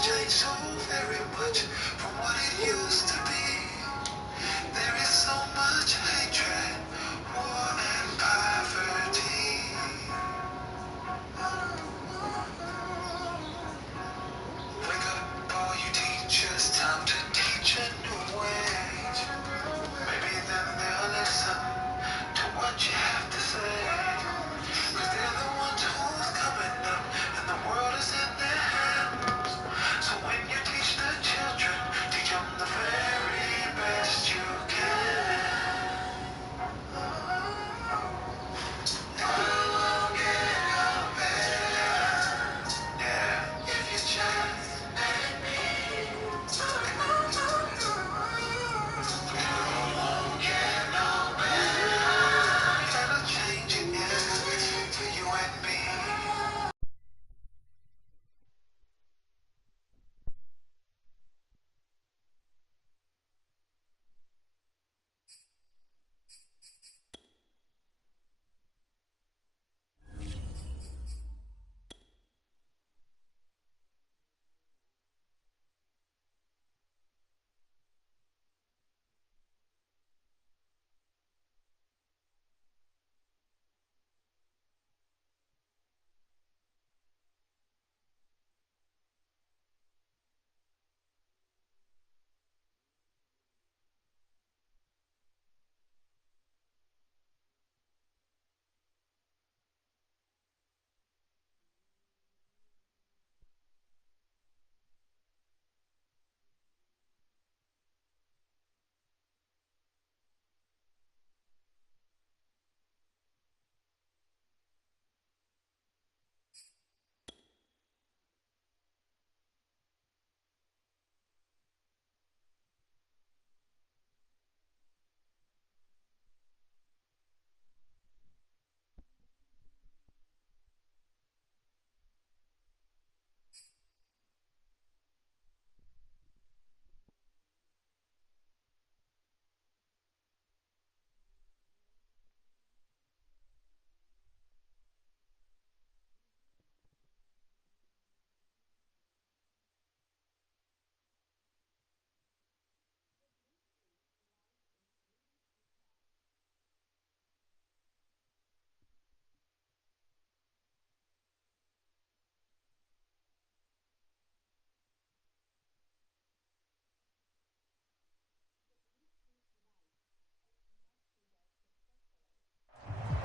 has changed so very much from what it used to be. There is so much hatred, war and poverty. Wake up all you teachers, time to teach a new way. Maybe then they'll listen to what you have to say. 'Cause they're the ones who's coming up and the world is in their hands. So when you teach the children, teach them the very best you can. It won't get no better. Yeah, if you just let me. It won't get no better. Gotta change it, yeah, for you and me.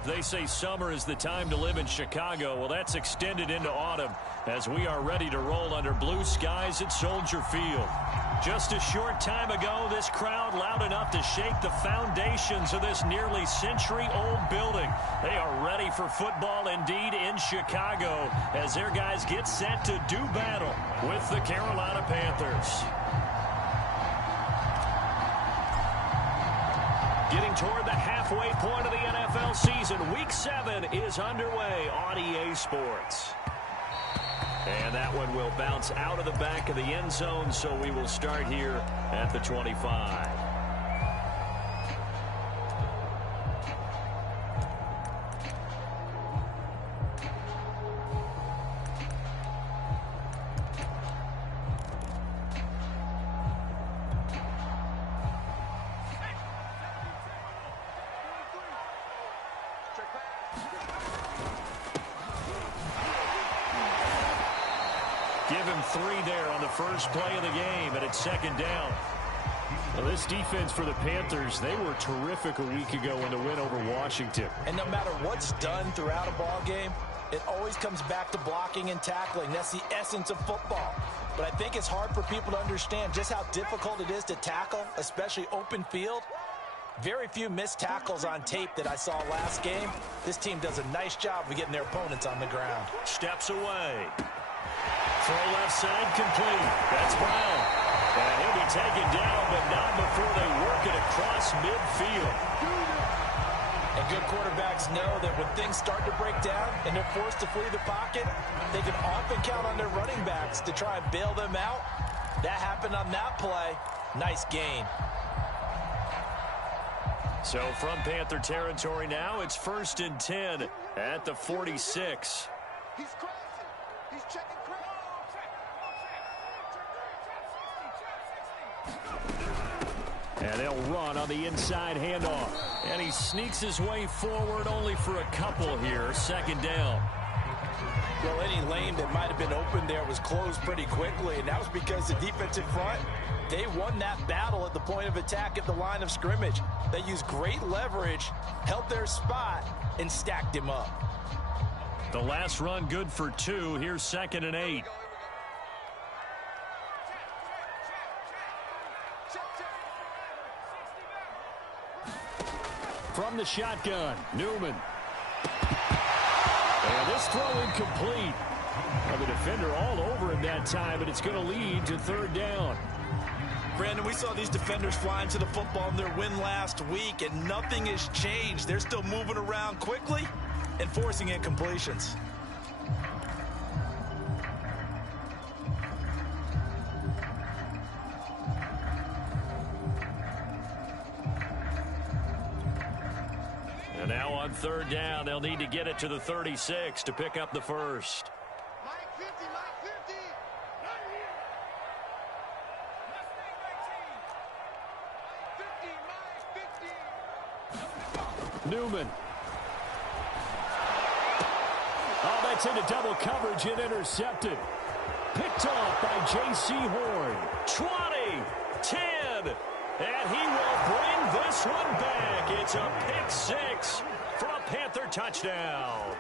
They say summer is the time to live in Chicago. Well, that's extended into autumn as we are ready to roll under blue skies at Soldier Field. Just a short time ago, this crowd loud enough to shake the foundations of this nearly century-old building. They are ready for football indeed in Chicago as their guys get set to do battle with the Carolina Panthers. Getting toward the halfway point of the NFL season, Week 7 is underway on EA Sports. And that one will bounce out of the back of the end zone, so we will start here at the 25. Give him 3 there on the first play of the game, and it's second down. Well, this defense for the Panthers, they were terrific a week ago in the win over Washington. And no matter what's done throughout a ball game, it always comes back to blocking and tackling. That's the essence of football. But I think it's hard for people to understand just how difficult it is to tackle, especially open field. Very few missed tackles on tape that I saw last game. This team does a nice job of getting their opponents on the ground. Steps away. Throw left side complete. That's Brown. And he'll be taken down, but not before they work it across midfield. And good quarterbacks know that when things start to break down and they're forced to flee the pocket, they can often count on their running backs to try and bail them out. That happened on that play. Nice gain. So from Panther territory now, it's 1st and 10 at the 46. He's crossing. He's checking cross. And they'll run on the inside handoff. And he sneaks his way forward only for a couple here. Second down. Well, any lane that might have been open there was closed pretty quickly, and that was because the defensive front, they won that battle at the point of attack at the line of scrimmage. They used great leverage, held their spot, and stacked him up. The last run good for 2. Here's 2nd and 8. From the shotgun, Newman. And this throw incomplete. Well, the defender all over him that time, but it's going to lead to 3rd down. Brandon, we saw these defenders flying to the football in their win last week, and nothing has changed. They're still moving around quickly and forcing incompletions. And now on 3rd down, they'll need to get it to the 36 to pick up the first. Newman. Oh, that's into double coverage and intercepted. Picked off by J.C. Horn. 20, 10, and he will bring this one back. It's a pick 6 for a Panther touchdown.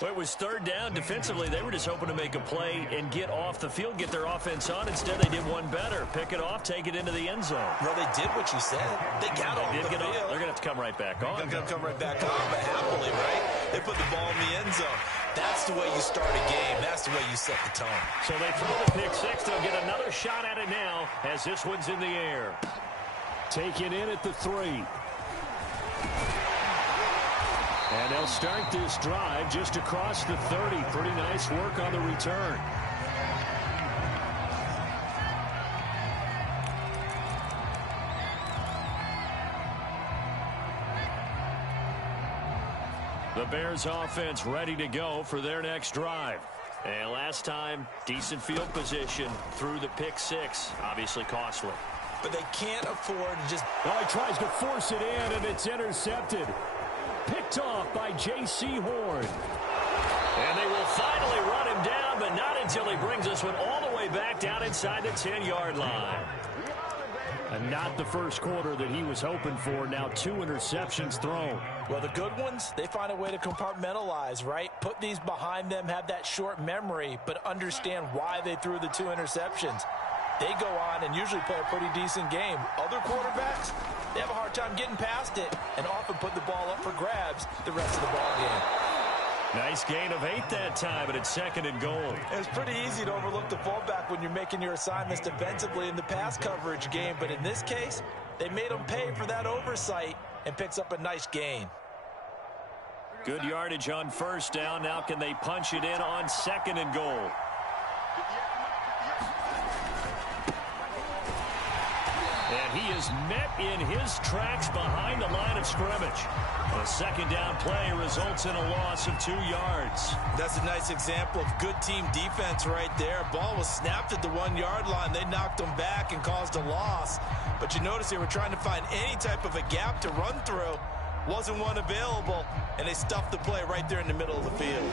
Well, it was 3rd down. Defensively, they were just hoping to make a play and get off the field, get their offense on. Instead, they did one better. Pick it off, take it into the end zone. Well, they did what you said. They got off the field. They're going to have to come right back on. They're going to come right back on, but happily, right? They put the ball in the end zone. That's the way you start a game. That's the way you set the tone. So they throw the pick 6. They'll get another shot at it now as this one's in the air. Taken in at the 3. And they'll start this drive just across the 30. Pretty nice work on the return. The Bears offense ready to go for their next drive. And last time, decent field position through the pick 6. Obviously costly. But they can't afford to just... Oh, he tries to force it in, and it's intercepted. Picked off by J.C. Horn. And they will finally run him down, but not until he brings this one all the way back down inside the 10-yard line. And not the first quarter that he was hoping for. Now 2 interceptions thrown. Well, the good ones, they find a way to compartmentalize, right? Put these behind them, have that short memory, but understand why they threw the 2 interceptions. They go on and usually play a pretty decent game. Other quarterbacks, they have a hard time getting past it and often put the ball up for grabs the rest of the ball game. Nice gain of 8 that time, but it's 2nd and goal. It's pretty easy to overlook the fullback when you're making your assignments defensively in the pass coverage game, but in this case, they made them pay for that oversight and picks up a nice gain. Good yardage on 1st down. Now can they punch it in on 2nd and goal? And he is met in his tracks behind the line of scrimmage. The 2nd down play results in a loss of 2 yards. That's a nice example of good team defense right there. Ball was snapped at the 1-yard line. They knocked them back and caused a loss. But you notice they were trying to find any type of a gap to run through. Wasn't one available, and they stuffed the play right there in the middle of the field.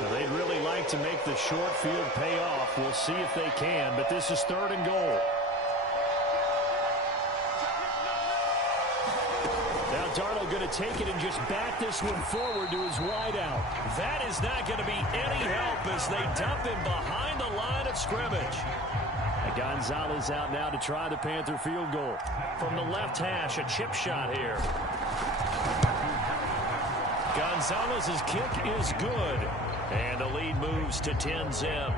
Now, they'd really like to make the short field pay off. We'll see if they can, but this is 3rd and goal. Darnold going to take it and just back this one forward to his wideout. That is not going to be any help as they dump him behind the line of scrimmage. And Gonzalez out now to try the Panther field goal. From the left hash, a chip shot here. Gonzalez's kick is good. And the lead moves to 10-zip.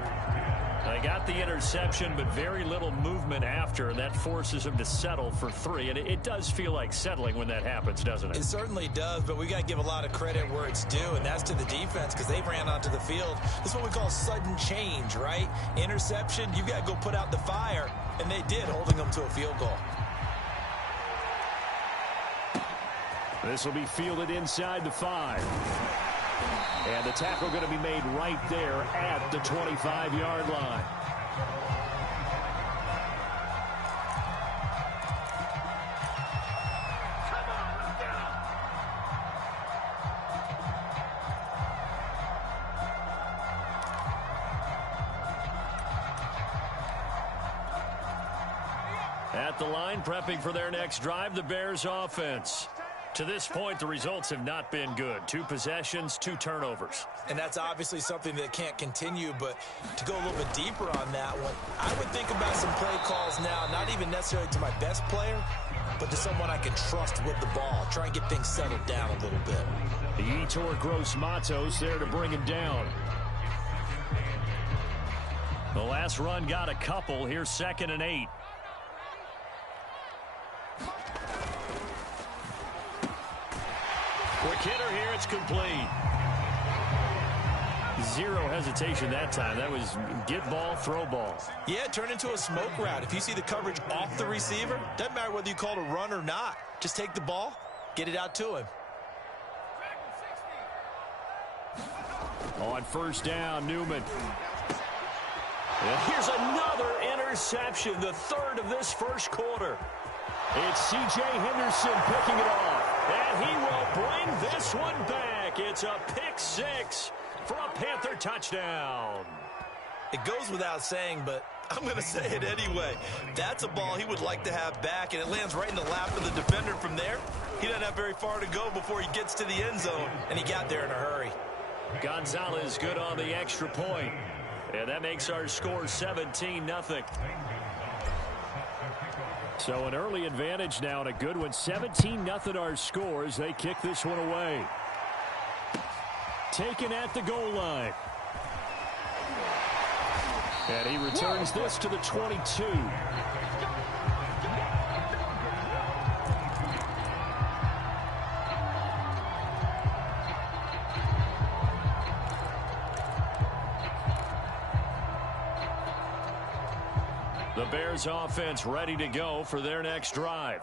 They got the interception, but very little movement after, and that forces him to settle for 3. And it does feel like settling when that happens, doesn't it? It certainly does, but we got to give a lot of credit where it's due, and that's to the defense because they ran onto the field. This is what we call sudden change, right? Interception, you got to go put out the fire, and they did, holding them to a field goal. This will be fielded inside the 5. And the tackle going to be made right there at the 25-yard line. At the line, prepping for their next drive, the Bears offense. To this point, the results have not been good. 2 possessions, 2 turnovers. And that's obviously something that can't continue, but to go a little bit deeper on that one, I would think about some play calls now, not even necessarily to my best player, but to someone I can trust with the ball. Try and get things settled down a little bit. Yetur Gross-Matos there to bring him down. The last run got a couple. Here's 2nd and 8. Quick hitter here. It's complete. 0 hesitation that time. That was get ball, throw ball. Yeah, turn into a smoke route. If you see the coverage off the receiver, doesn't matter whether you call it a run or not. Just take the ball, get it out to him. On 1st down, Newman. And here's another interception, the 3rd of this 1st quarter. It's C.J. Henderson picking it off. And he will bring this one back. It's a pick 6 for a Panther touchdown. It goes without saying, but I'm going to say it anyway. That's a ball he would like to have back, and it lands right in the lap of the defender from there. He doesn't have very far to go before he gets to the end zone, and he got there in a hurry. Gonzalez good on the extra point. And that makes our score 17-0. So an early advantage now and a good one. 17-0 our score as they kick this one away. Taken at the goal line. And he returns this to the 22. The Bears offense ready to go for their next drive.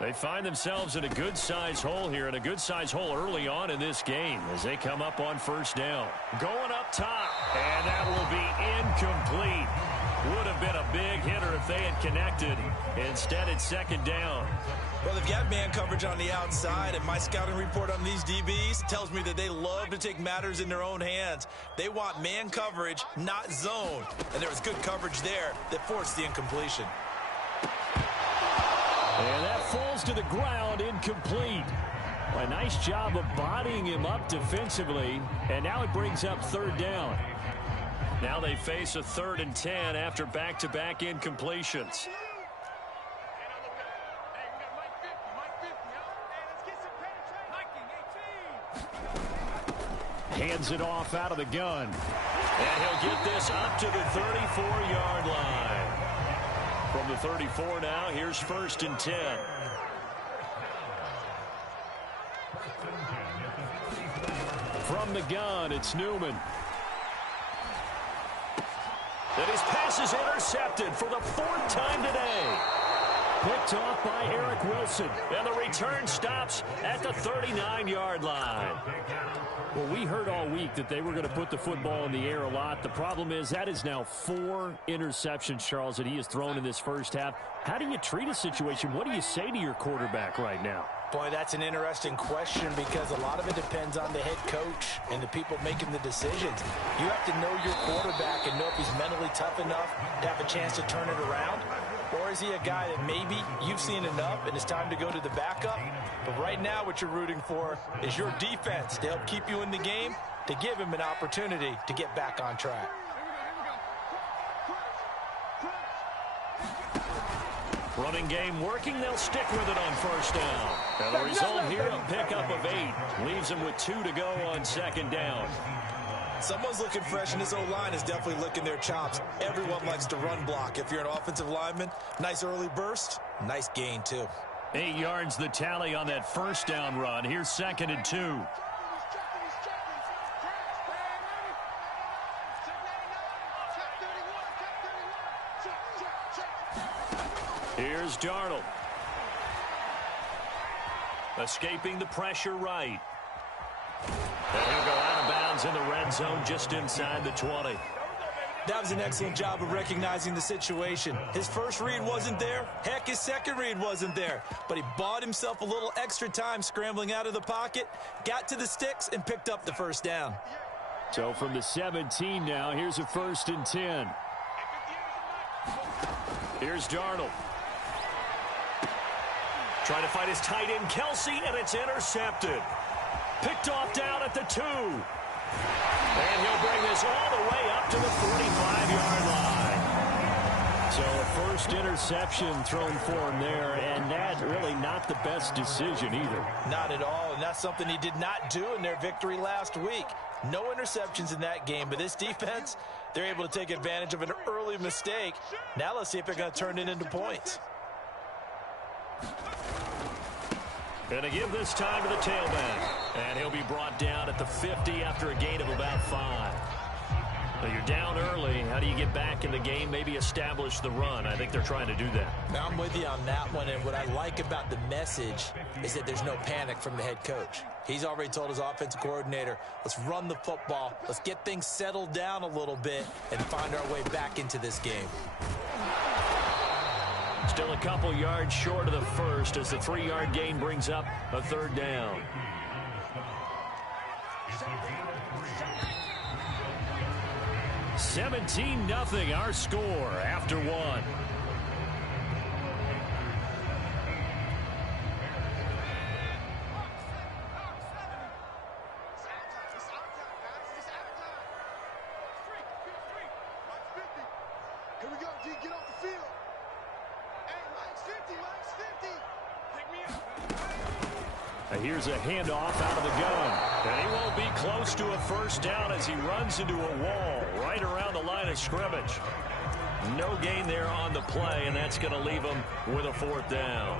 They find themselves in a good-sized hole here, and a good-sized hole early on in this game as they come up on 1st down. Going up top, and that will be incomplete. Would have been a big hitter if they had connected. Instead, it's 2nd down. Well, they've got man coverage on the outside, and my scouting report on these DBs tells me that they love to take matters in their own hands. They want man coverage, not zone. And there was good coverage there that forced the incompletion. And that falls to the ground, incomplete. A nice job of bodying him up defensively, and now it brings up 3rd down. Now they face a 3rd and 10 after back-to-back incompletions. Hands it off out of the gun. And he'll get this up to the 34-yard line. From the 34 now, here's 1st and 10. From the gun, it's Newman. And his pass is intercepted for the 4th time today. Picked off by Eric Wilson. And the return stops at the 39-yard line. Well, we heard all week that they were going to put the football in the air a lot. The problem is that is now 4 interceptions, Charles, that he has thrown in this 1st half. How do you treat a situation? What do you say to your quarterback right now? Boy, that's an interesting question because a lot of it depends on the head coach and the people making the decisions. You have to know your quarterback and know if he's mentally tough enough to have a chance to turn it around. Or is he a guy that maybe you've seen enough and it's time to go to the backup? But right now what you're rooting for is your defense to help keep you in the game, to give him an opportunity to get back on track. Running game working. They'll stick with it on 1st down. And the result here, a pickup of 8. Leaves them with 2 to go on 2nd down. Someone's looking fresh, and this O-line is definitely licking their chops. Everyone likes to run block. If you're an offensive lineman, nice early burst, nice gain, too. 8 yards the tally on that 1st down run. Here's 2nd and 2. Here's Darnold. Escaping the pressure right. And he'll go out of bounds in the red zone just inside the 20. That was an excellent job of recognizing the situation. His first read wasn't there. Heck, his second read wasn't there. But he bought himself a little extra time scrambling out of the pocket, got to the sticks, and picked up the 1st down. So from the 17 now, here's a 1st and 10. Here's Darnold. Trying to find his tight end, Kelsey, and it's intercepted. Picked off down at the 2. And he'll bring this all the way up to the 45-yard line. So a first interception thrown for him there, and that's really not the best decision either. Not at all, and that's something he did not do in their victory last week. No interceptions in that game, but this defense, they're able to take advantage of an early mistake. Now let's see if they're going to turn it into points. Going to give this time to the tailback. And he'll be brought down at the 50 after a gain of about 5. Well, you're down early. How do you get back in the game? Maybe establish the run. I think they're trying to do that. Now, I'm with you on that one, and what I like about the message is that there's no panic from the head coach. He's already told his offensive coordinator, let's run the football, let's get things settled down a little bit, and find our way back into this game. Still a couple yards short of the first as the 3-yard gain brings up a 3rd down. $17-0 our score after 1. Here we go, D, get off the field. Hey, Mike's 50, Mike's 50. Pick me up. Here's a handoff out of the gun. And he won't be close to a first down as he runs into a wall right around the line of scrimmage. No gain there on the play, and that's going to leave him with a 4th down.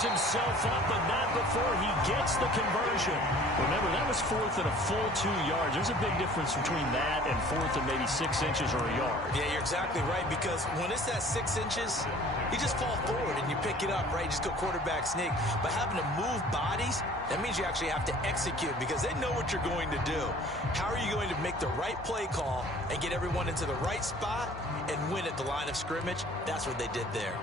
Himself up, but not before he gets the conversion. Remember, that was 4th and a full 2 yards. There's a big difference between that and 4th and maybe 6 inches or a yard. Yeah, you're exactly right, because when it's that 6 inches, you just fall forward and you pick it up, right? You just go quarterback sneak. But having to move bodies, that means you actually have to execute because they know what you're going to do. How are you going to make the right play call and get everyone into the right spot and win at the line of scrimmage? That's what they did there.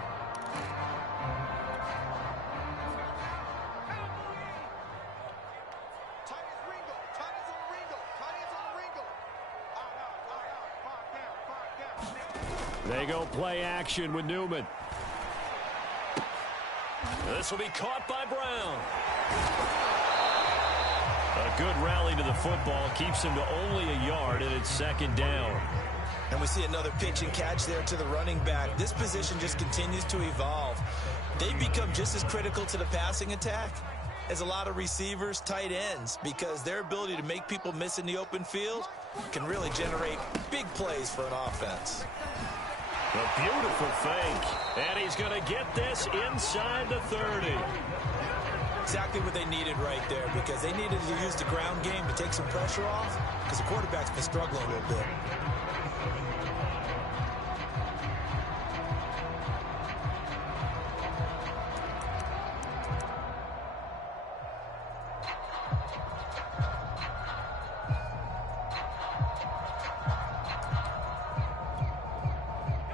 They go play action with Newman. This will be caught by Brown. A good rally to the football keeps him to only a yard, and it's 2nd down. And we see another pitch and catch there to the running back. This position just continues to evolve. They become just as critical to the passing attack as a lot of receivers, tight ends, because their ability to make people miss in the open field can really generate big plays for an offense. A beautiful fake. And he's going to get this inside the 30. Exactly what they needed right there, because they needed to use the ground game to take some pressure off, because the quarterback's been struggling a little bit.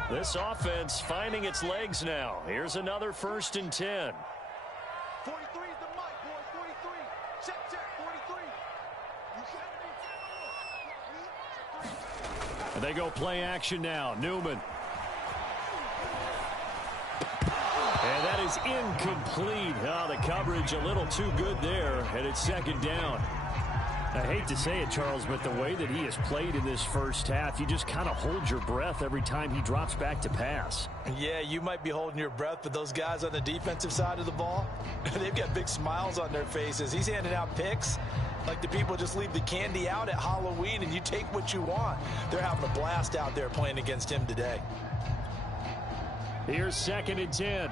This offense finding its legs now. Here's another 1st and 10. 43 is the mic, boys. 43. Check, 43. You And they go play action now. Newman. And that is incomplete. Oh, the coverage a little too good there, and it's 2nd down. I hate to say it, Charles, but the way that he has played in this first half, you just kind of hold your breath every time he drops back to pass. Yeah, you might be holding your breath, but those guys on the defensive side of the ball, they've got big smiles on their faces. He's handing out picks like the people just leave the candy out at Halloween and you take what you want. They're having a blast out there playing against him today. Here's 2nd and 10.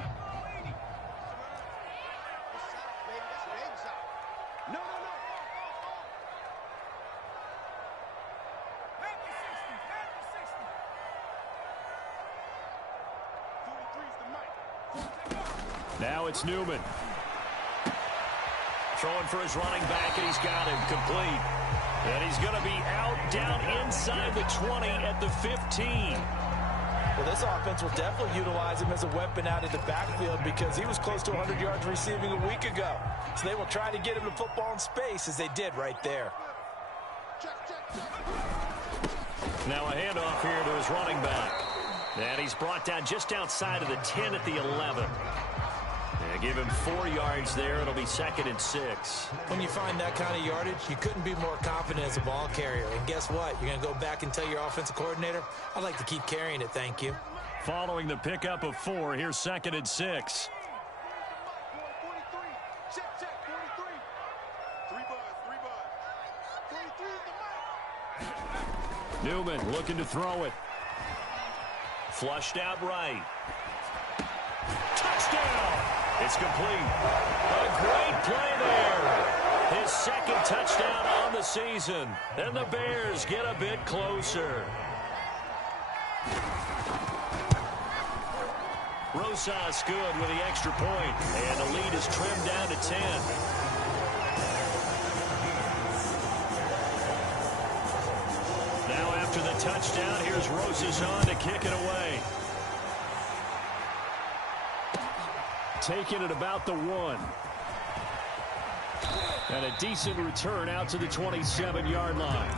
Now it's Newman. Throwing for his running back, and he's got him complete. And he's going to be out down inside the 20 at the 15. Well, this offense will definitely utilize him as a weapon out of the backfield because he was close to 100 yards receiving a week ago. So they will try to get him the football in space as they did right there. Now a handoff here to his running back. And he's brought down just outside of the 10 at the 11. Yeah, give him 4 yards there. It'll be 2nd and 6. When you find that kind of yardage, you couldn't be more confident as a ball carrier. And guess what? You're going to go back and tell your offensive coordinator, I'd like to keep carrying it, thank you. Following the pickup of 4, here's 2nd and 6. Newman looking to throw it. Flushed out right. Touchdown! It's complete. A great play there. His 2nd touchdown on the season. And the Bears get a bit closer. Rosas good with the extra point. And the lead is trimmed down to 10. Now after the touchdown, here's Rosas on to kick it away. Taking it about the 1. And a decent return out to the 27-yard line.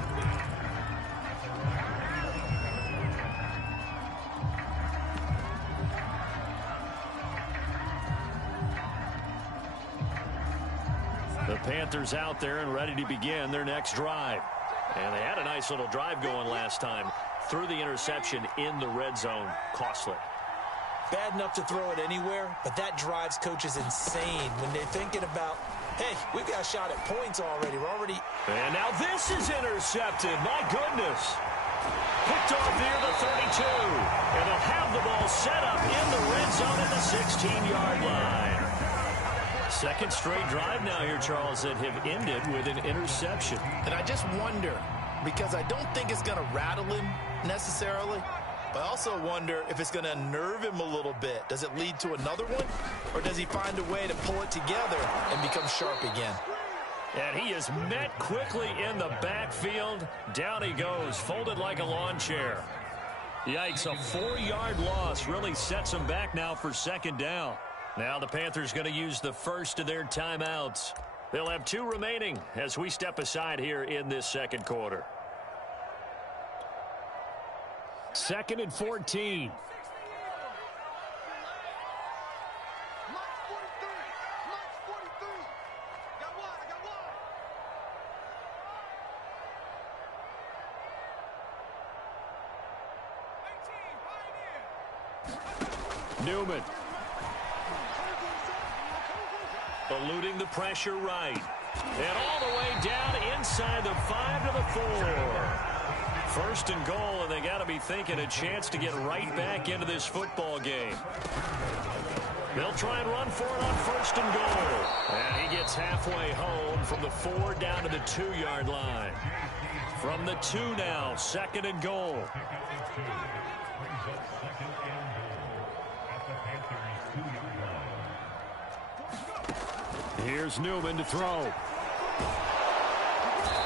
The Panthers out there and ready to begin their next drive. And they had a nice little drive going last time. Threw the interception in the red zone. Costly. Bad enough to throw it anywhere, but that drives coaches insane when they're thinking about, hey, we've got a shot at points already. We're already... And now this is intercepted. My goodness. Picked off near the 32. And they'll have the ball set up in the red zone at the 16-yard line. 2nd straight drive now here, Charles, that have ended with an interception. And I just wonder, because I don't think it's going to rattle him necessarily, but I also wonder if it's going to unnerve him a little bit. Does it lead to another one? Or does he find a way to pull it together and become sharp again? And he is met quickly in the backfield. Down he goes, folded like a lawn chair. Yikes, a 4-yard loss really sets him back now for 2nd down. Now the Panthers going to use the first of their timeouts. They'll have 2 remaining as we step aside here in this 2nd quarter. 2nd and 14. Newman. Eluding the pressure right. And all the way down inside the 5 to the 4. 1st and goal, and they got to be thinking a chance to get right back into this football game. They'll try and run for it on 1st and goal. And he gets halfway home from the 4 down to the 2-yard line. From the 2 now, 2nd and goal. Here's Newman to throw.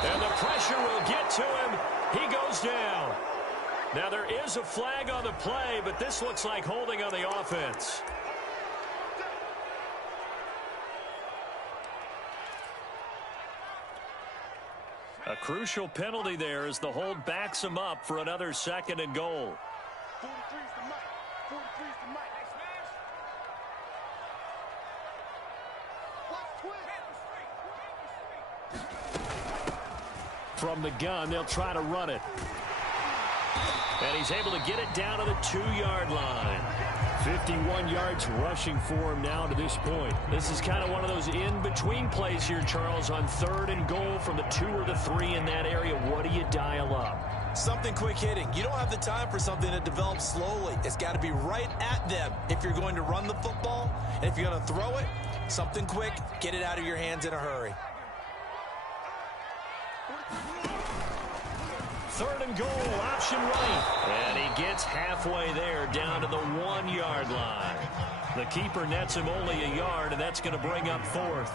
And the pressure will get to him. He goes down. Now there is a flag on the play, but this looks like holding on the offense. A crucial penalty there as the hold backs him up for another 2nd and goal. 43's the mic. 43's the mic. From the gun, they'll try to run it. And he's able to get it down to the 2-yard line. 51 yards rushing for him now to this point. This is kind of one of those in-between plays here, Charles, on 3rd and goal from the 2 or the 3 in that area. What do you dial up? Something quick hitting. You don't have the time for something that develops slowly. It's got to be right at them if you're going to run the football. And if you're going to throw it, something quick, get it out of your hands in a hurry. 3rd and goal, option right. And he gets halfway there down to the 1-yard line. The keeper nets him only a yard, and that's going to bring up 4th.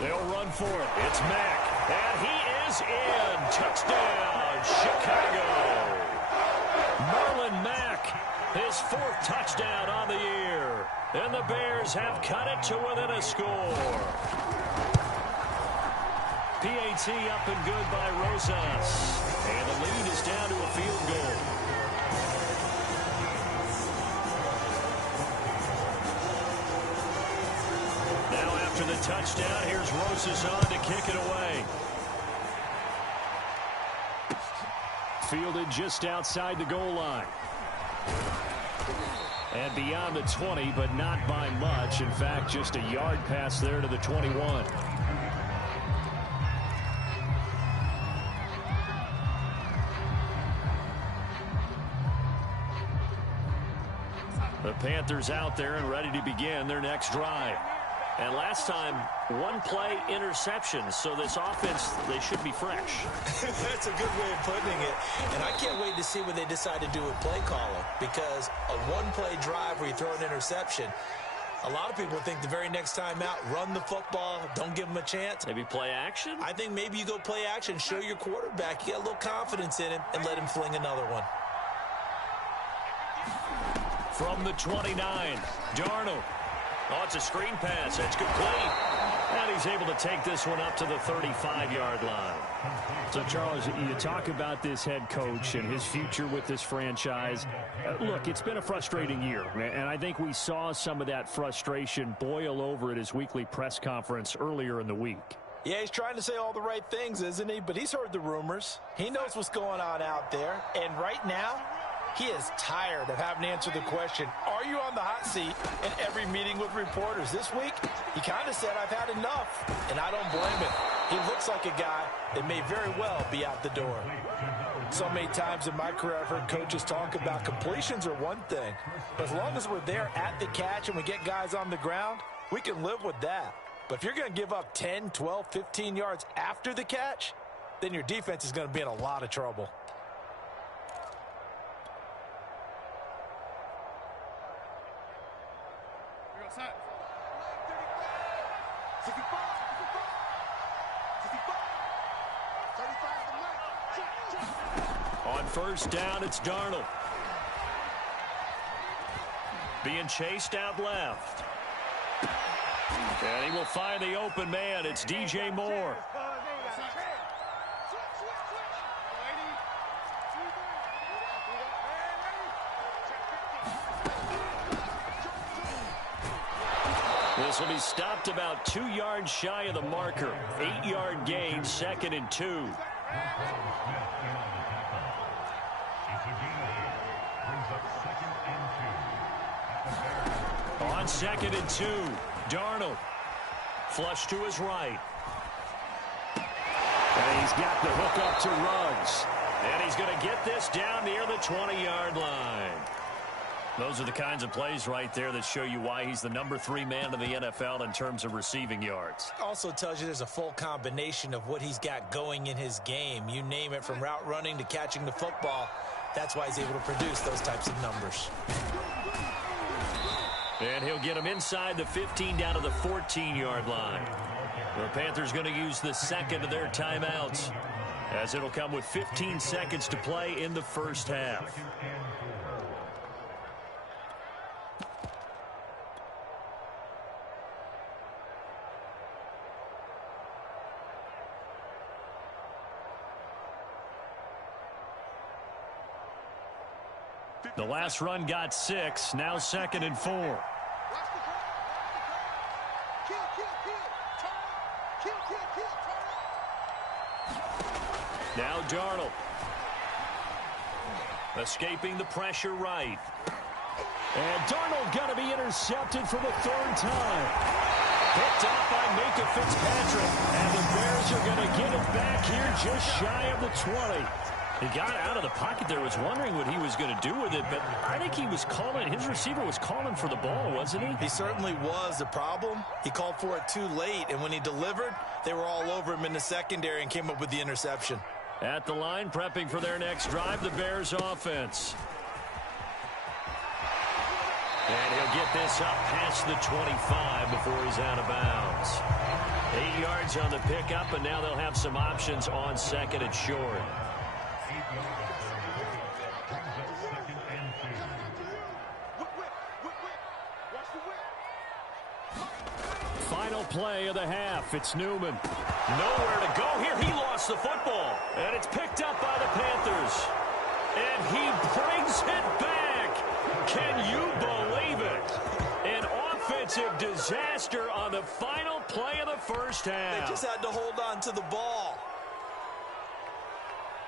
They'll run for it. It's Mack. And he is in. Touchdown, Chicago. Marlon Mack, his 4th touchdown on the year. And the Bears have cut it to within a score. PAT up and good by Rosas. And the lead is down to a field goal. Now after the touchdown, here's Rosas on to kick it away. Fielded just outside the goal line. And beyond the 20, but not by much. In fact, just a yard pass there to the 21. The Panthers out there and ready to begin their next drive. And last time, 1-play interception. So this offense, they should be fresh. That's a good way of putting it. And I can't wait to see what they decide to do with play calling. Because a 1-play drive where you throw an interception, a lot of people think the very next time out, run the football, don't give them a chance. Maybe play action? I think maybe you go play action, show your quarterback you got a little confidence in him, and let him fling another one. From the 29, Darnold. Oh, it's a screen pass. It's complete. And he's able to take this one up to the 35-yard line. So, Charles, you talk about this head coach and his future with this franchise. Look, it's been a frustrating year, and I think we saw some of that frustration boil over at his weekly press conference earlier in the week. Yeah, he's trying to say all the right things, isn't he? But he's heard the rumors. He knows what's going on out there. And right now, he is tired of having to answer the question, are you on the hot seat, in every meeting with reporters. This week, he kind of said, I've had enough, and I don't blame him. He looks like a guy that may very well be out the door. So many times in my career, I've heard coaches talk about completions are one thing. But as long as we're there at the catch and we get guys on the ground, we can live with that. But if you're going to give up 10, 12, 15 yards after the catch, then your defense is going to be in a lot of trouble. On first down, it's Darnold. Being chased out left. And he will find the open man. It's DJ Moore. This will be stopped about 2 yards shy of the marker. 8-yard gain, 2nd and 2. On 2nd and 2, Darnold. Flush to his right. And he's got the hook up to Ruggs. And he's going to get this down near the 20-yard line. Those are the kinds of plays right there that show you why he's the number 3 man in the NFL in terms of receiving yards. Also tells you there's a full combination of what he's got going in his game. You name it, from route running to catching the football. That's why he's able to produce those types of numbers. And he'll get him inside the 15 down to the 14-yard line. The Panthers going to use the second of their timeouts, as it'll come with 15 seconds to play in the first half. The last run got 6. Now 2nd and 4. Now Darnold. Escaping the pressure right. And Darnold going to be intercepted for the 3rd time. Picked up by Minka Fitzpatrick. And the Bears are going to get it back here just shy of the 20. He got out of the pocket there, was wondering what he was going to do with it, but I think he was calling, his receiver was calling for the ball, wasn't he? He certainly was. The problem, he called for it too late, and when he delivered, they were all over him in the secondary and came up with the interception. At the line, prepping for their next drive, the Bears offense. And he'll get this up past the 25 before he's out of bounds. 8 yards on the pickup, and now they'll have some options on second and short. Final play of the half. It's Newman. Nowhere to go here. He lost the football. And it's picked up by the Panthers. And he brings it back. Can you believe it? An offensive disaster on the final play of the first half. They just had to hold on to the ball.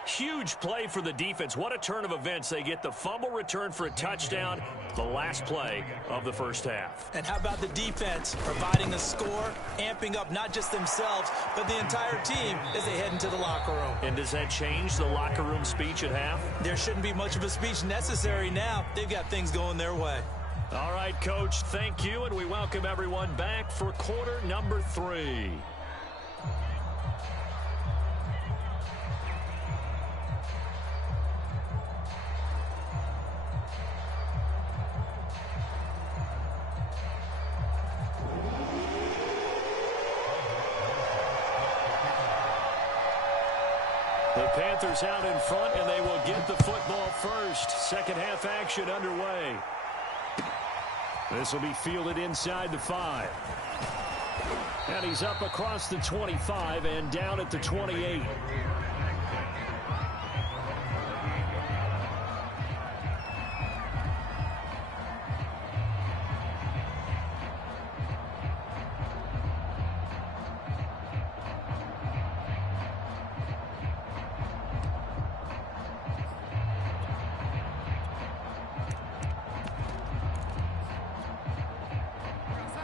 Huge play for the defense. What a turn of events. They get the fumble return for a touchdown, the last play of the first half. And how about the defense providing a score, amping up not just themselves, but the entire team as they head into the locker room. And does that change the locker room speech at half? There shouldn't be much of a speech necessary now. They've got things going their way. All right, Coach, thank you, and we welcome everyone back for quarter number 3. The Panthers out in front, and they will get the football first. Second half action underway. This will be fielded inside the 5. And he's up across the 25 and down at the 28.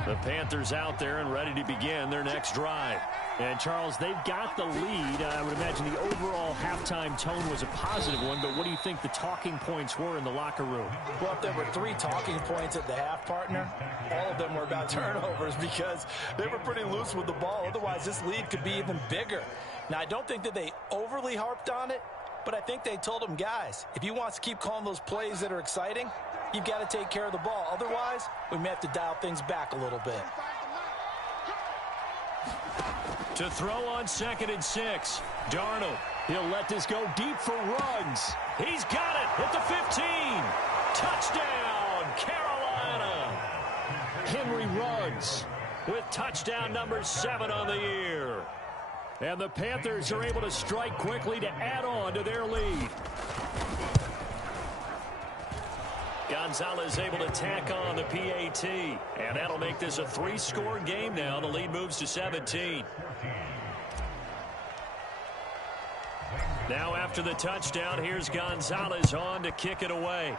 The Panthers out there and ready to begin their next drive. And, Charles, they've got the lead. I would imagine the overall halftime tone was a positive one, but what do you think the talking points were in the locker room? Well, if there were 3 talking points at the half, partner, all of them were about turnovers because they were pretty loose with the ball. Otherwise, this lead could be even bigger. Now, I don't think that they overly harped on it, but I think they told them, guys, if you want to keep calling those plays that are exciting, you've got to take care of the ball. Otherwise, we may have to dial things back a little bit. To throw on 2nd and 6. Darnold. He'll let this go deep for Ruggs. He's got it at the 15. Touchdown, Carolina. Henry Ruggs With touchdown number 7 on the year. And the Panthers are able to strike quickly to add on to their lead. Gonzalez able to tack on the PAT. And that'll make this a 3-score game now. The lead moves to 17. Now after the touchdown, here's Gonzalez on to kick it away.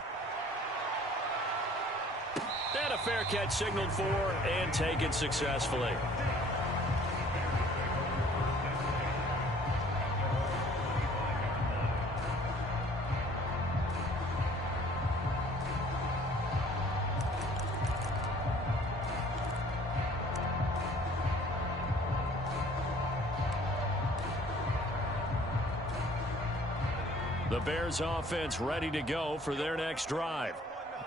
And a fair catch signaled for and taken successfully. The Bears offense ready to go for their next drive.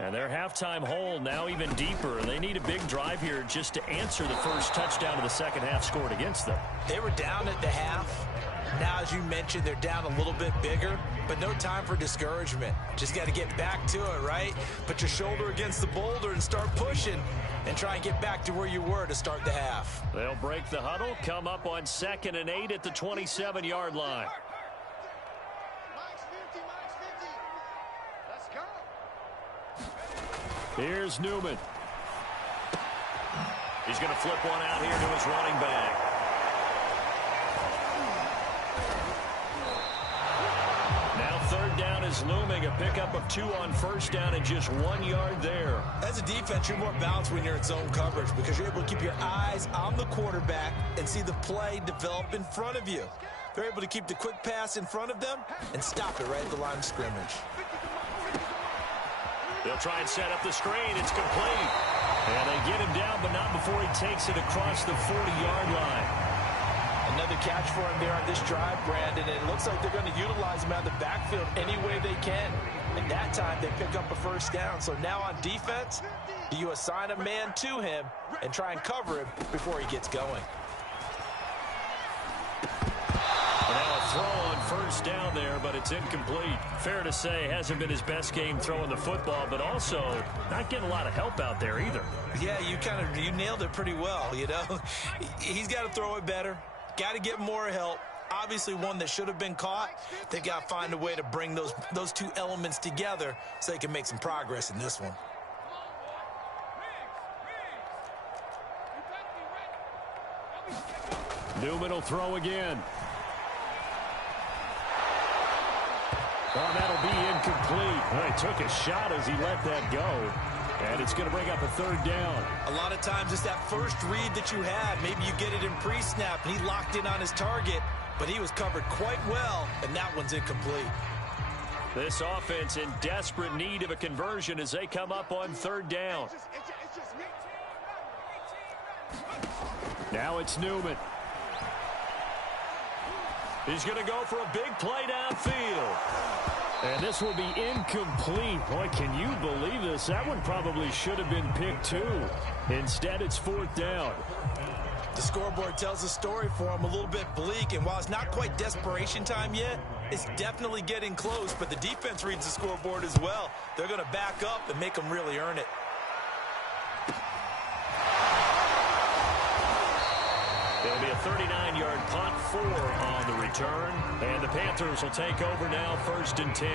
And their halftime hole now even deeper. They need a big drive here just to answer the first touchdown of the second half scored against them. They were down at the half. Now, as you mentioned, they're down a little bit bigger, but no time for discouragement. Just got to get back to it, right? Put your shoulder against the boulder and start pushing and try and get back to where you were to start the half. They'll break the huddle, come up on 2nd and 8 at the 27-yard line. Here's Newman. He's going to flip one out here to his running back. Now 3rd down is looming. A pickup of 2 on 1st down and just 1 yard there. As a defense, you're more balanced when you're in zone coverage because you're able to keep your eyes on the quarterback and see the play develop in front of you. They're able to keep the quick pass in front of them and stop it right at the line of scrimmage. They'll try and set up the screen. It's complete. And they get him down, but not before he takes it across the 40-yard line. Another catch for him there on this drive, Brandon. And it looks like they're going to utilize him out of the backfield any way they can. And that time, they pick up a first down. So now on defense, do you assign a man to him and try and cover him before he gets going? Now a throw on first down there, but it's incomplete. Fair to say, hasn't been his best game throwing the football, but also not getting a lot of help out there either. Yeah, you nailed it pretty well, you know. He's got to throw it better. Got to get more help. Obviously one that should have been caught. They've got to find a way to bring those two elements together so they can make some progress in this one. Newman will throw again. Oh, that'll be incomplete. Well, he took a shot as he let that go. And it's going to bring up a third down. A lot of times it's that first read that you had. Maybe you get it in pre-snap, and he locked in on his target, but he was covered quite well, and that one's incomplete. This offense in desperate need of a conversion as they come up on third down. Now it's Newman. He's going to go for a big play downfield. And this will be incomplete. Boy, can you believe this? That one probably should have been picked too. Instead, it's fourth down. The scoreboard tells a story for him, a little bit bleak, and while it's not quite desperation time yet, it's definitely getting close, but the defense reads the scoreboard as well. They're going to back up and make them really earn it. It'll be a 39-yard punt, 4 on the return. And the Panthers will take over now, 1st and 10.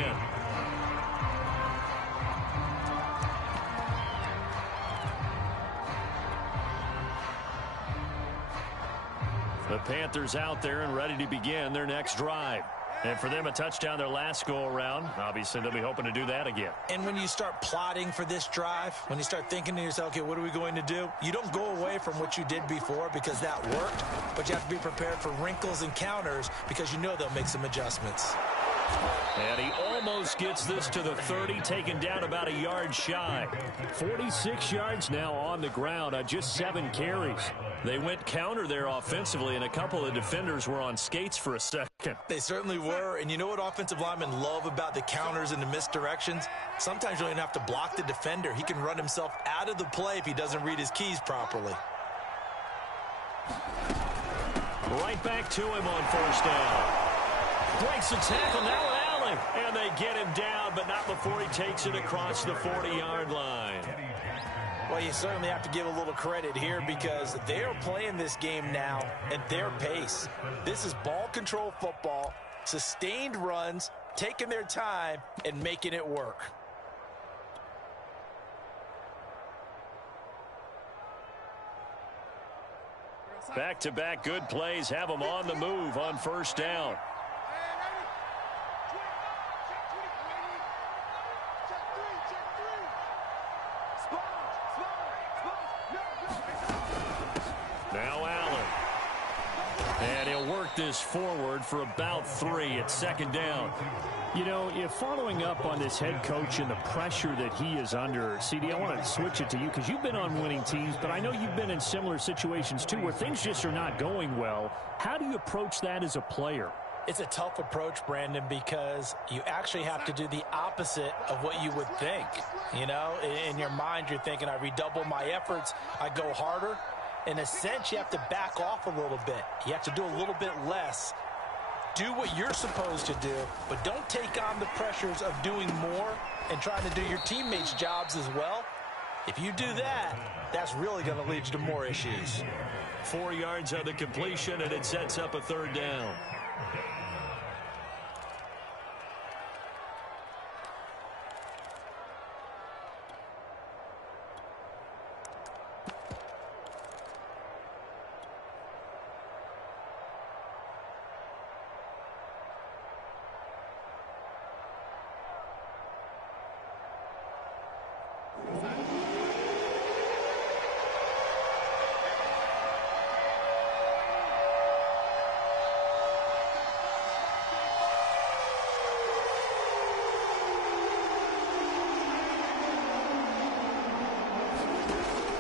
The Panthers out there and ready to begin their next drive. And for them, a touchdown their last go-around. Obviously, they'll be hoping to do that again. And when you start plotting for this drive, when you start thinking to yourself, okay, what are we going to do? You don't go away from what you did before because that worked, but you have to be prepared for wrinkles and counters because you know they'll make some adjustments. And he almost gets this to the 30, taken down about a yard shy. 46 yards now on the ground on just 7 carries. They went counter there offensively, and a couple of defenders were on skates for a second. They certainly were, and you know what offensive linemen love about the counters and the misdirections? Sometimes you don't even have to block the defender. He can run himself out of the play if he doesn't read his keys properly. Right back to him on first down. Breaks the tackle now with Allen. And they get him down, but not before he takes it across the 40-yard line. Well, you certainly have to give a little credit here because they're playing this game now at their pace. This is ball control football, sustained runs, taking their time, and making it work. Back-to-back good plays have them on the move on first down. Now Allen. And he'll work this forward for about 3 at 2nd down. You know, if following up on this head coach and the pressure that he is under, CD, I want to switch it to you because you've been on winning teams, but I know you've been in similar situations too where things just are not going well. How do you approach that as a player? It's a tough approach, Brandon, because you actually have to do the opposite of what you would think. You know, in your mind, you're thinking, I redouble my efforts, I go harder. In a sense, you have to back off a little bit. You have to do a little bit less. Do what you're supposed to do, but don't take on the pressures of doing more and trying to do your teammates' jobs as well. If you do that, that's really going to lead you to more issues. 4 yards on the completion, and it sets up a 3rd down.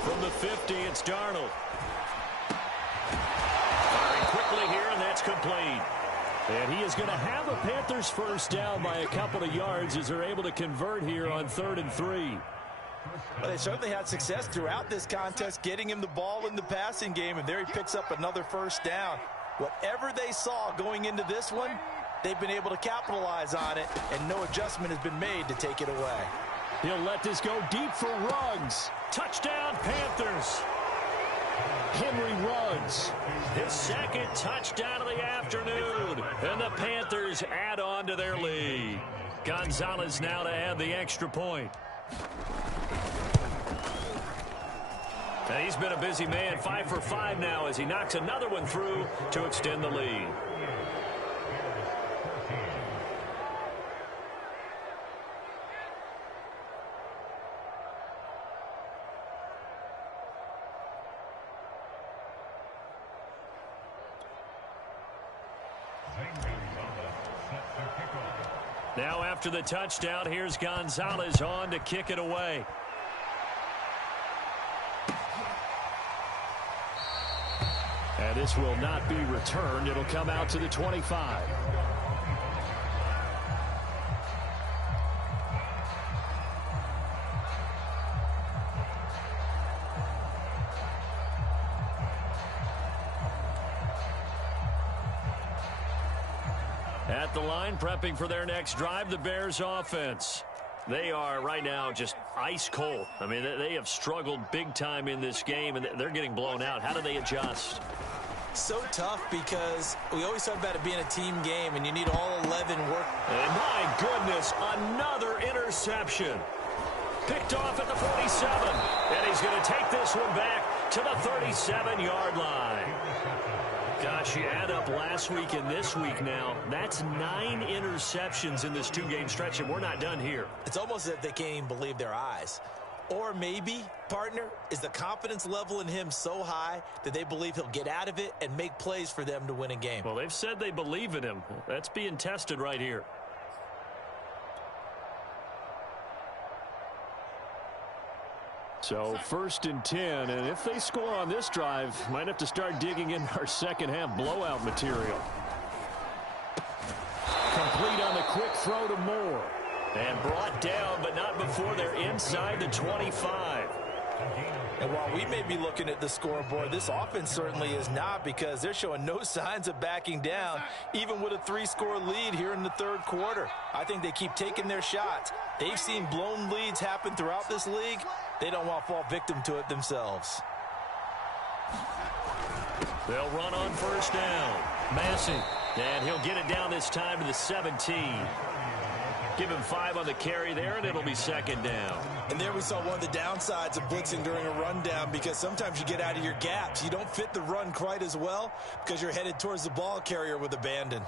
From the 50, it's Darnold. Firing quickly here, and It's complete. And he is going to have a Panthers first down by a couple of yards as they're able to convert here on 3rd and 3. Well, they certainly had success throughout this contest getting him the ball in the passing game, and there he picks up another first down. Whatever they saw going into this one, they've been able to capitalize on it, and no adjustment has been made to take it away. He'll let this go deep for Ruggs. Touchdown, Panthers. Henry Ruggs, his second touchdown of the afternoon, and the Panthers add on to their lead. Gonzalez now to add the extra point. And he's been a busy man, 5 for 5 now as he knocks another one through to extend the lead. Now after the touchdown, here's Gonzalez on to kick it away. And this will not be returned. It'll come out to the 25. At the line, prepping for their next drive, the Bears offense. They are right now just ice cold. I mean, they have struggled big time in this game, and they're getting blown out. How do they adjust? So tough because we always talk about it being a team game, and you need all 11 work. And my goodness, another interception. Picked off at the 47. And he's going to take this one back to the 37-yard line. Gosh, you add up last week and this week now. That's 9 interceptions in this 2-game stretch, and we're not done here. It's almost as if they can't even believe their eyes. Or maybe, partner, is the confidence level in him so high that they believe he'll get out of it and make plays for them to win a game. Well, they've said they believe in him. That's being tested right here. So 1st and 10, and if they score on this drive, might have to start digging in our second half blowout material. Complete on the quick throw to Moore. And brought down, but not before they're inside the 25. And while we may be looking at the scoreboard, this offense certainly is not, because they're showing no signs of backing down, even with a 3-score lead here in the 3rd quarter. I think they keep taking their shots. They've seen blown leads happen throughout this league. They don't want to fall victim to it themselves. They'll run on 1st down. Massey, and he'll get it down this time to the 17. Give him 5 on the carry there, and it'll be 2nd down. And there we saw one of the downsides of blitzing during a rundown, because sometimes you get out of your gaps. You don't fit the run quite as well because you're headed towards the ball carrier with abandon.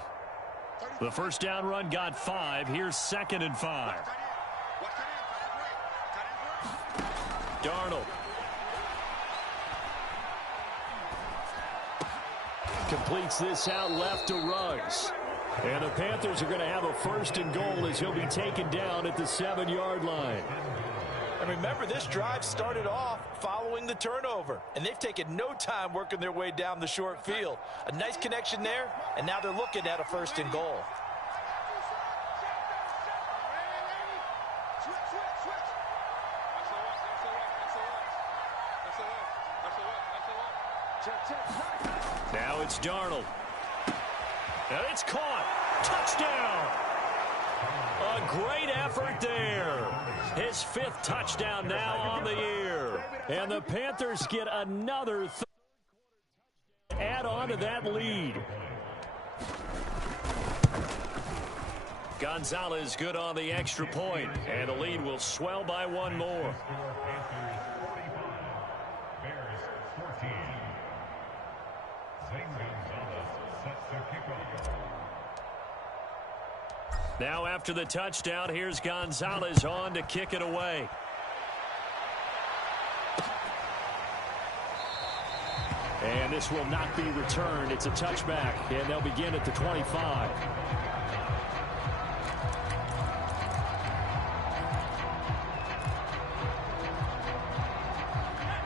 The 1st down run got 5. Here's 2nd and 5. Darnold. Completes this out left to Ruggs. And the Panthers are going to have a 1st and goal as he'll be taken down at the 7-yard line. And remember, this drive started off following the turnover, and they've taken no time working their way down the short field. A nice connection there, and now they're looking at a 1st and goal. Now it's Darnold. And it's caught. Touchdown. A great effort there. His 5th touchdown now on the year. And the Panthers get another add on to that lead. Gonzalez good on the extra point, and the lead will swell by 1 more. Now after the touchdown, here's Gonzalez on to kick it away. And this will not be returned. It's a touchback, and they'll begin at the 25.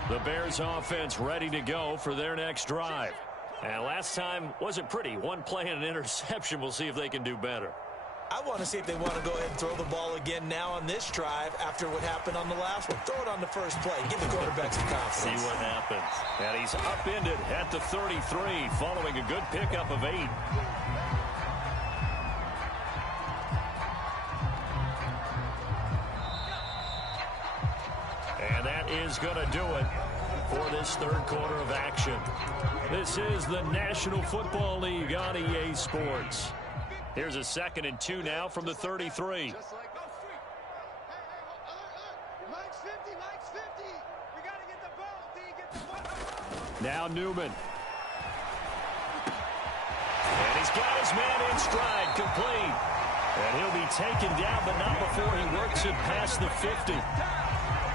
The Bears offense ready to go for their next drive. And last time wasn't pretty. One play and an interception. We'll see if they can do better. I want to see if they want to go ahead and throw the ball again now on this drive after what happened on the last one. Throw it on the first play. Give the quarterback some confidence. See what happens. And he's upended at the 33 following a good pickup of 8. And that is going to do it for this third quarter of action. This is the National Football League on EA Sports. Here's a 2nd and 2 now from the 33. Now Newman. And he's got his man in stride, complete. And he'll be taken down, but not before he works it past the 50.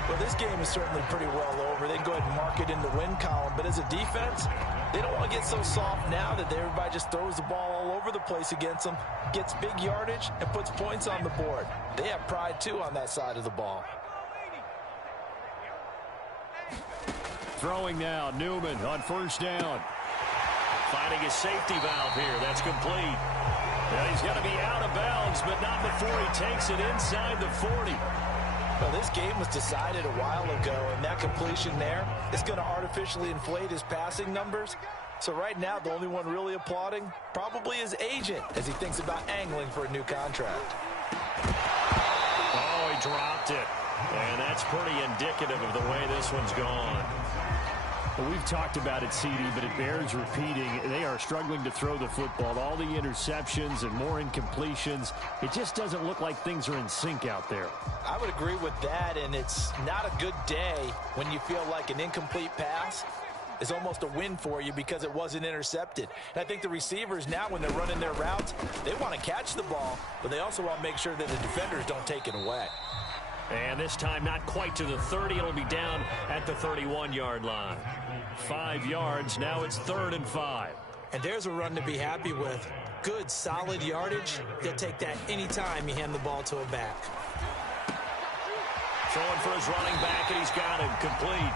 Well, this game is certainly pretty well over. They can go ahead and mark it in the win column. But as a defense, they don't want to get so soft now that everybody just throws the ball all over the place against them, gets big yardage, and puts points on the board. They have pride, too, on that side of the ball. Throwing now, Newman on first down. Finding his safety valve here. That's complete. Now he's going to be out of bounds, but not before he takes it inside the 40. Well, this game was decided a while ago, and that completion there is going to artificially inflate his passing numbers. So right now, the only one really applauding probably his agent as he thinks about angling for a new contract. Oh, he dropped it. And that's pretty indicative of the way this one's gone. Well, we've talked about it, CD, but it bears repeating. They are struggling to throw the football. All the interceptions and more incompletions. It just doesn't look like things are in sync out there. I would agree with that, and it's not a good day when you feel like an incomplete pass is almost a win for you because it wasn't intercepted. And I think the receivers now, when they're running their routes, they want to catch the ball, but they also want to make sure that the defenders don't take it away. And this time not quite to the 30. It'll be down at the 31-yard line. 5 yards. Now it's 3rd and 5. And there's a run to be happy with. Good, solid yardage. They'll take that anytime you hand the ball to a back. Throwing for his running back, and he's got him complete.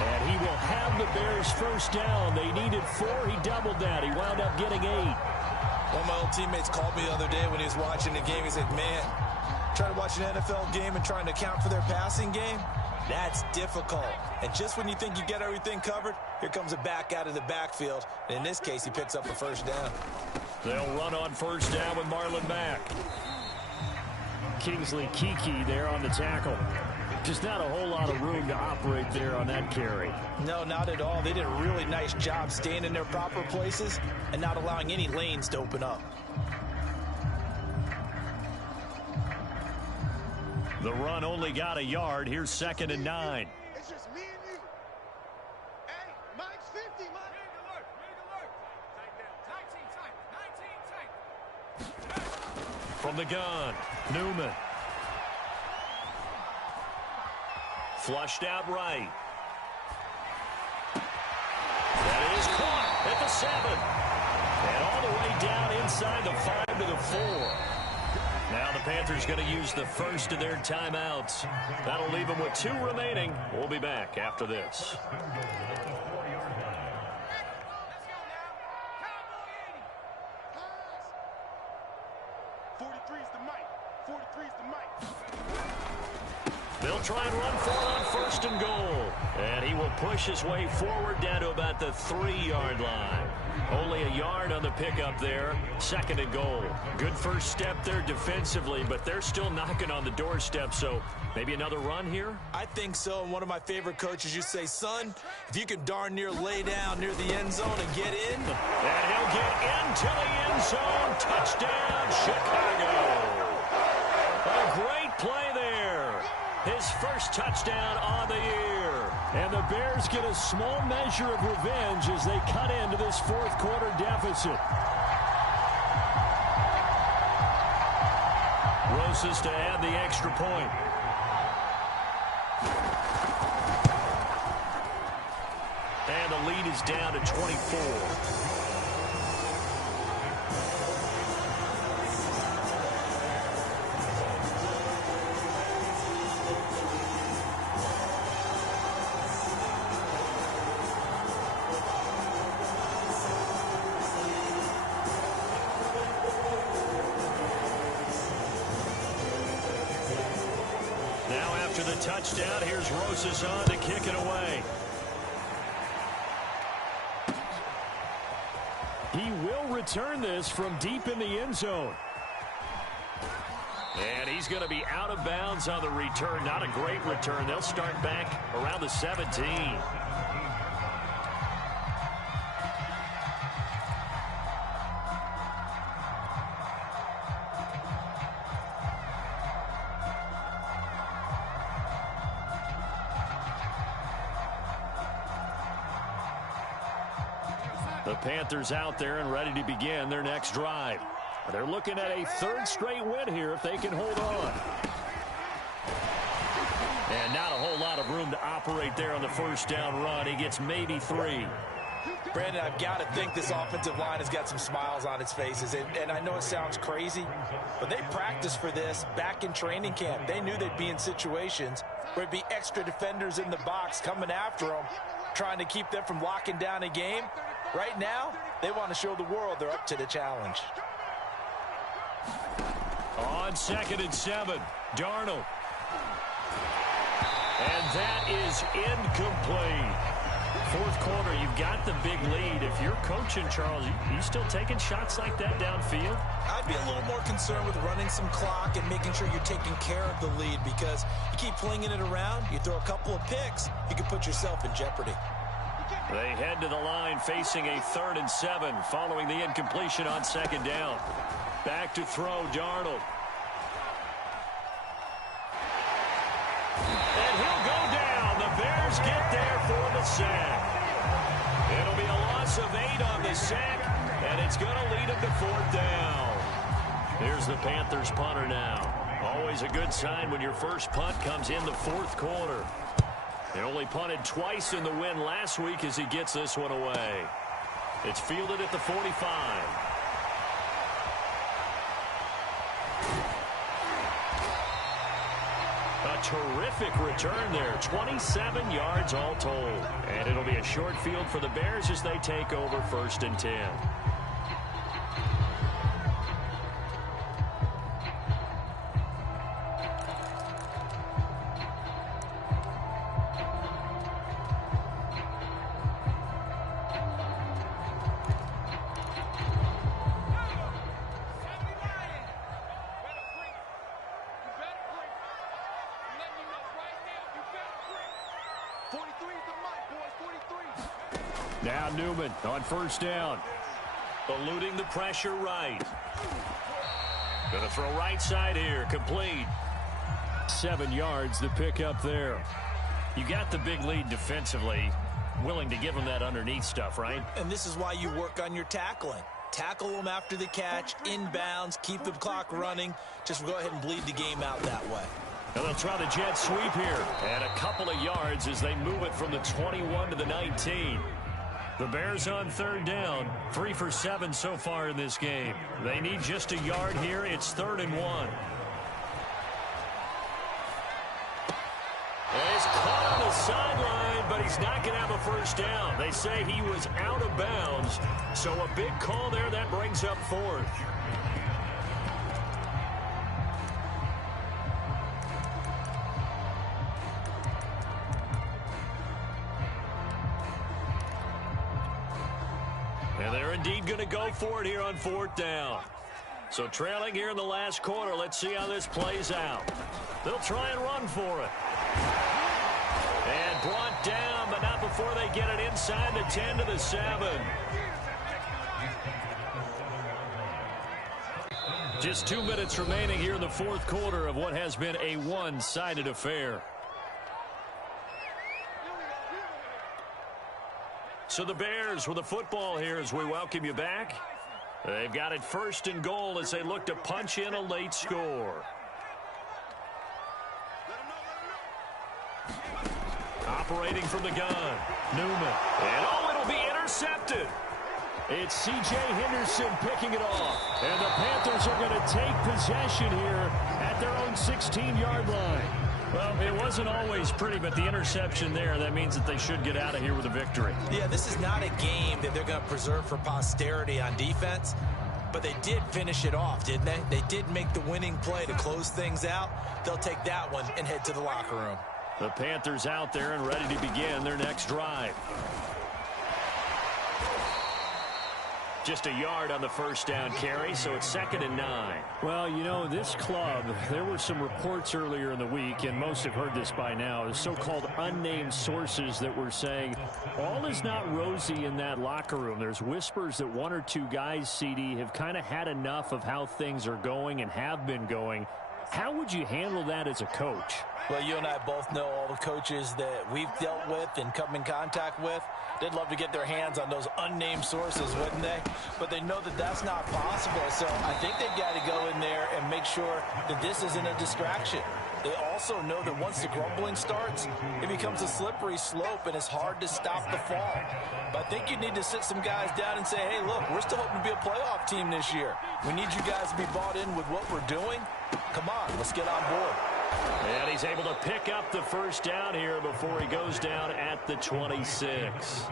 And he will have the Bears first down. They needed 4. He doubled that. He wound up getting 8. One of my old teammates called me the other day when he was watching the game. He said, man, trying to watch an NFL game and trying to account for their passing game, that's difficult. And just when you think you get everything covered, here comes a back out of the backfield. And in this case, he picks up a first down. They'll run on first down with Marlon Mack. Kingsley Keke there on the tackle. Just not a whole lot of room to operate there on that carry. No, not at all. They did a really nice job staying in their proper places and not allowing any lanes to open up. The run only got a yard. Here's 2nd and 9. It's just me and you. Hey, Mike's 50, Mike. From the gun, Newman. Flushed out right. That is caught at the 7. And all the way down inside the 5 to the 4. Now the Panthers going to use the first of their timeouts. That'll leave them with 2 remaining. We'll be back after this. They'll try and run for it on 1st and goal. And he will push his way forward down to about the 3-yard line. Only a yard on the pickup there. 2nd and goal. Good first step there defensively, but they're still knocking on the doorstep, so maybe another run here? I think so. And one of my favorite coaches used to say, son, if you can darn near lay down near the end zone and get in. And he'll get into the end zone. Touchdown, Chicago. A great play there. His first touchdown on the year. And the Bears get a small measure of revenge as they cut into this 4th quarter deficit. Rosas to add the extra point. And the lead is down to 24. touchdown. Here's Rosas on to kick it away. He will return this from deep in the end zone. And he's going to be out of bounds on the return. Not a great return. They'll start back around the 17. The Panthers out there and ready to begin their next drive. They're looking at a third straight win here if they can hold on. And not a whole lot of room to operate there on the first down run. He gets maybe 3. Brandon, I've got to think this offensive line has got some smiles on its faces. And I know it sounds crazy, but they practiced for this back in training camp. They knew they'd be in situations where it'd be extra defenders in the box coming after them, trying to keep them from locking down a game. Right now, they want to show the world they're up to the challenge. On 2nd and 7, Darnold. And that is incomplete. Fourth quarter, you've got the big lead. If you're coaching, Charles, you still taking shots like that downfield? I'd be a little more concerned with running some clock and making sure you're taking care of the lead, because you keep flinging it around, you throw a couple of picks, you can put yourself in jeopardy. They head to the line facing a 3rd and 7 following the incompletion on 2nd down. Back to throw, Darnold. And he'll go down. The Bears get there for the sack. It'll be a loss of 8 on the sack, and it's going to lead them to 4th down. Here's the Panthers punter now. Always a good sign when your first punt comes in the 4th quarter. He only punted twice in the win last week as he gets this one away. It's fielded at the 45. A terrific return there. 27 yards all told. And it'll be a short field for the Bears as they take over 1st and 10. Now Newman on 1st down. Eluding the pressure right. Going to throw right side here. Complete. 7 yards the pick up there. You got the big lead defensively. Willing to give them that underneath stuff, right? And this is why you work on your tackling. Tackle them after the catch, inbounds, keep the clock running. Just go ahead and bleed the game out that way. And they'll try the jet sweep here. And a couple of yards as they move it from the 21 to the 19. The Bears on 3rd down. 3 for 7 so far in this game. They need just a yard here. It's 3rd and 1. And he's caught on the sideline, but he's not going to have a first down. They say he was out of bounds. So a big call there that brings up 4th. And they're indeed going to go for it here on 4th down. So trailing here in the last quarter. Let's see how this plays out. They'll try and run for it. And brought down, but not before they get it inside the 10 to the 7. Just 2 minutes remaining here in the 4th quarter of what has been a one-sided affair. So the Bears with the football here as we welcome you back. They've got it 1st and goal as they look to punch in a late score. Operating from the gun, Newman. And it'll be intercepted. It's C.J. Henderson picking it off. And the Panthers are going to take possession here at their own 16-yard line. Well, it wasn't always pretty, but the interception there, that means that they should get out of here with a victory. Yeah, this is not a game that they're going to preserve for posterity on defense. But they did finish it off, didn't they? They did make the winning play to close things out. They'll take that one and head to the locker room. The Panthers out there and ready to begin their next drive. Just a yard on the first down carry, so it's 2nd and 9. Well, you know, this club, there were some reports earlier in the week, and most have heard this by now, the so-called unnamed sources that were saying all is not rosy in that locker room. There's whispers that 1 or 2 guys, CD, have kind of had enough of how things are going and have been going. How would you handle that as a coach? Well, you and I both know all the coaches that we've dealt with and come in contact with. They'd love to get their hands on those unnamed sources, wouldn't they? But they know that that's not possible, so I think they've got to go in there and make sure that this isn't a distraction. They also know that once the grumbling starts, it becomes a slippery slope and it's hard to stop the fall. But I think you need to sit some guys down and say, hey, look, we're still hoping to be a playoff team this year. We need you guys to be bought in with what we're doing. Come on, let's get on board. And he's able to pick up the first down here before he goes down at the 26.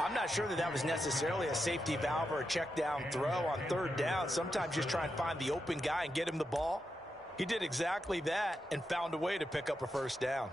I'm not sure that that was necessarily a safety valve or a check down throw on 3rd down. Sometimes just try and find the open guy and get him the ball. He did exactly that and found a way to pick up a first down.